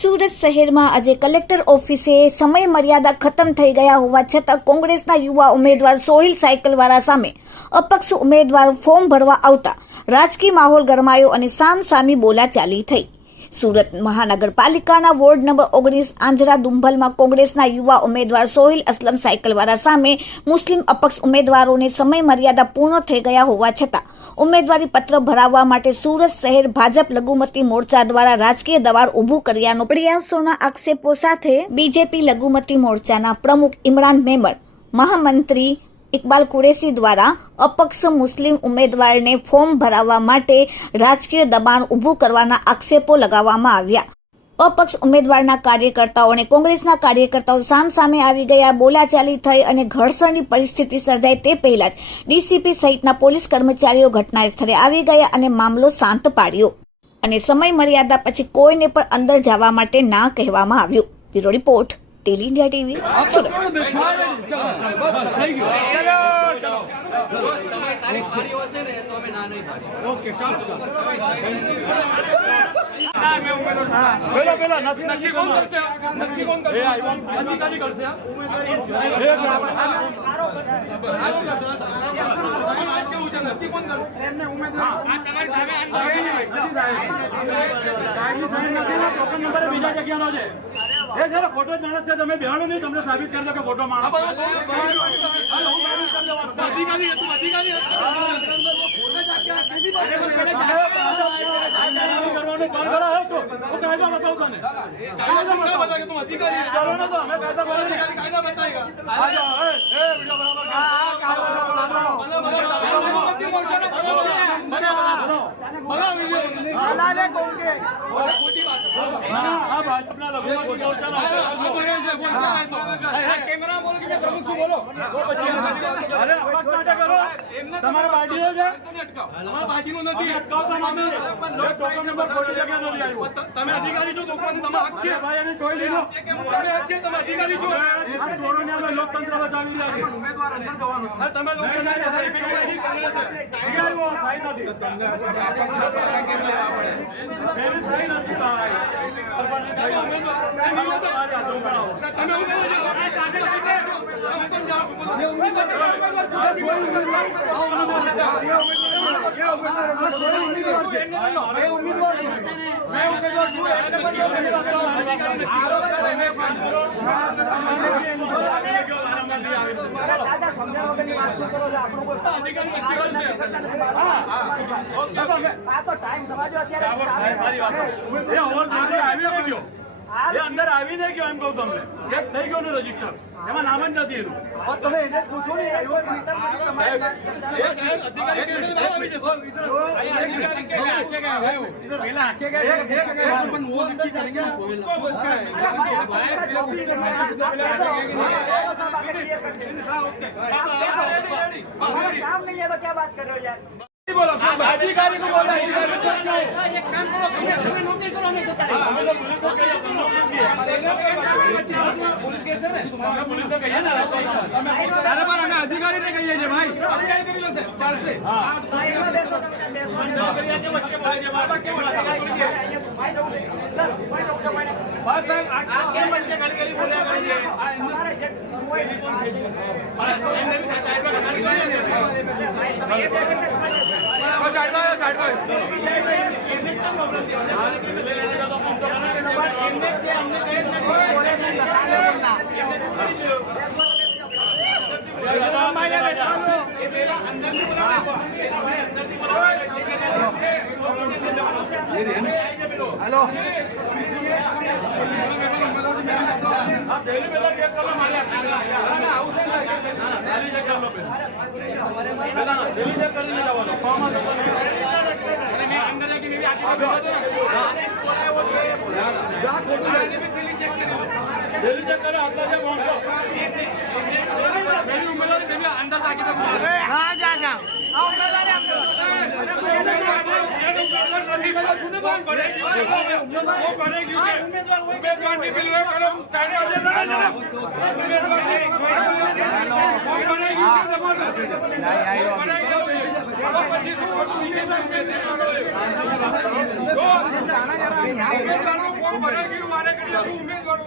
સુરત શહેરમાં આજે કલેક્ટર ઓફિસે સમય મર્યાદા ખતમ થઈ ગયા હોવા છતાં કોંગ્રેસના યુવા ઉમેદવાર સોહિલ સાયકલવાળા સામે અપક્ષ ઉમેદવાર ફોર્મ ભરવા આવતા રાજકીય માહોલ ગરમાયો અને સામસામી બોલાચાલી થઈ। સુરત મહાનગરપાલિકાના વોર્ડ નંબર 19 આંજરા દુંભલમાં કોંગ્રેસના યુવા ઉમેદવાર સોહિલ અસલમ સાયકલવાળા સામે મુસ્લિમ અપક્ષ ઉમેદવારોને સમય મર્યાદા પૂર્ણ થઈ ગયા હોવા છતાં ઉમેદવારી પત્ર ભરાવવા માટે સુરત શહેર ભાજપ લઘુમતી મોરચા દ્વારા રાજકીય દબાણ ઊભું કર્યાનો પ્રયાસોના આક્ષેપો સાથે બીજેપી લઘુમતી મોરચાના પ્રમુખ ઇમરાન મેમણ, મહામંત્રી ઇકબાલ કુરેશી દ્વારા અપક્ષ મુસ્લિમ ઉમેદવારને ફોર્મ ભરાવવા માટે રાજકીય દબાણ ઊભું કરવાના આક્ષેપો લગાવવામાં આવ્યા। અપક્ષ ઉમેદવારના કાર્યકર્તાઓ અને કોંગ્રેસના કાર્યકર્તાઓ સામસામે આવી ગયા, બોલાચાલી થઈ અને ઘર્ષણની પરિસ્થિતિ સર્જાય તે પહેલા જ ડીસીપી સહિતના પોલીસ કર્મચારીઓ ઘટના સ્થળે આવી ગયા અને મામલો શાંત પાડ્યો અને સમય મર્યાદા પછી કોઈને પણ અંદર જવા માટે ના કહેવામાં આવ્યું। Bureau report, Tally India TV, Surat. नक्की कौन करते हैं? नक्की कौन करते हैं? अधिकारी करते हैं? नक्की कौन करते हैं? उम्मीदवार फोटो તમે બેહાડો નહીં, તમને સાબિત કરજો કે ફોટો માં અધિકારી તમારા પાર્ટી તમે અધિકારી છો, તમે હક છે તમે હક છે, તમે અધિકારી છો, લોકતંત્ર બચાવી લાગે ઉમેદવાર અંદર જવાનો છે, તમે અંદર આવીને ગયો એમ કહું તમને થઈ ગયો ને રજીસ્ટર, એમાં નામ જ નથી એનું। તમે એને પૂછો ને काम नहीं है तो क्या बात कर रहे हो यार? अधिकारी को बोला, एक काम करो, हमें नोटिस करो, हमें जता रहे हमें तो पुलिस को कहिए, पुलिस कैसे ने पुलिस को कहिए ना, अरे पर हमें अधिकारी ने कहिए भाई, अधिकारी को बोलो से चाल से हां साइड में देसो के बच्चे बोले जे बाबा के भाई जाओ बात साहब आपके बच्चे गली गली बोले करिए हमारे टेलीफोन भेजिए इनने भी साइड में गाड़ी साइड में साइड में इनने क्या प्रॉब्लम थी हमने लेने का तो हम तो बना के इनने से हमने कहे नहीं ये मेरा अंदर नहीं बोला मेरा भाई अंदर नहीं बोला हेलो आप डेली पहला चेक कर लो मालिक ना आउट है ना डेली चेक कर लो पहला डेली चेक कर लेने वाला फॉर्म अरे मैं अंदर जाके मैं भी आके बैठा दो ना बोला है वो जो बोला जा फोटो लेने में डेली चेक करो आता जा कौन को मेरी उम्मीदवार मैं भी अंदर जाके बैठा हां जा आओ उम्मीदवार है आपके नहीं मैं छूने कौन पड़ेगी वो पड़ेगी उम्मीदवार नहीं मिल रहा मैडम साइड आ जाना ना उम्मीदवार नहीं पड़ेगी પછી શું હતું ઉમેદવારનો ફોર્મ ભરાઈ ગયું મારે કરી શું ઉમેદવારો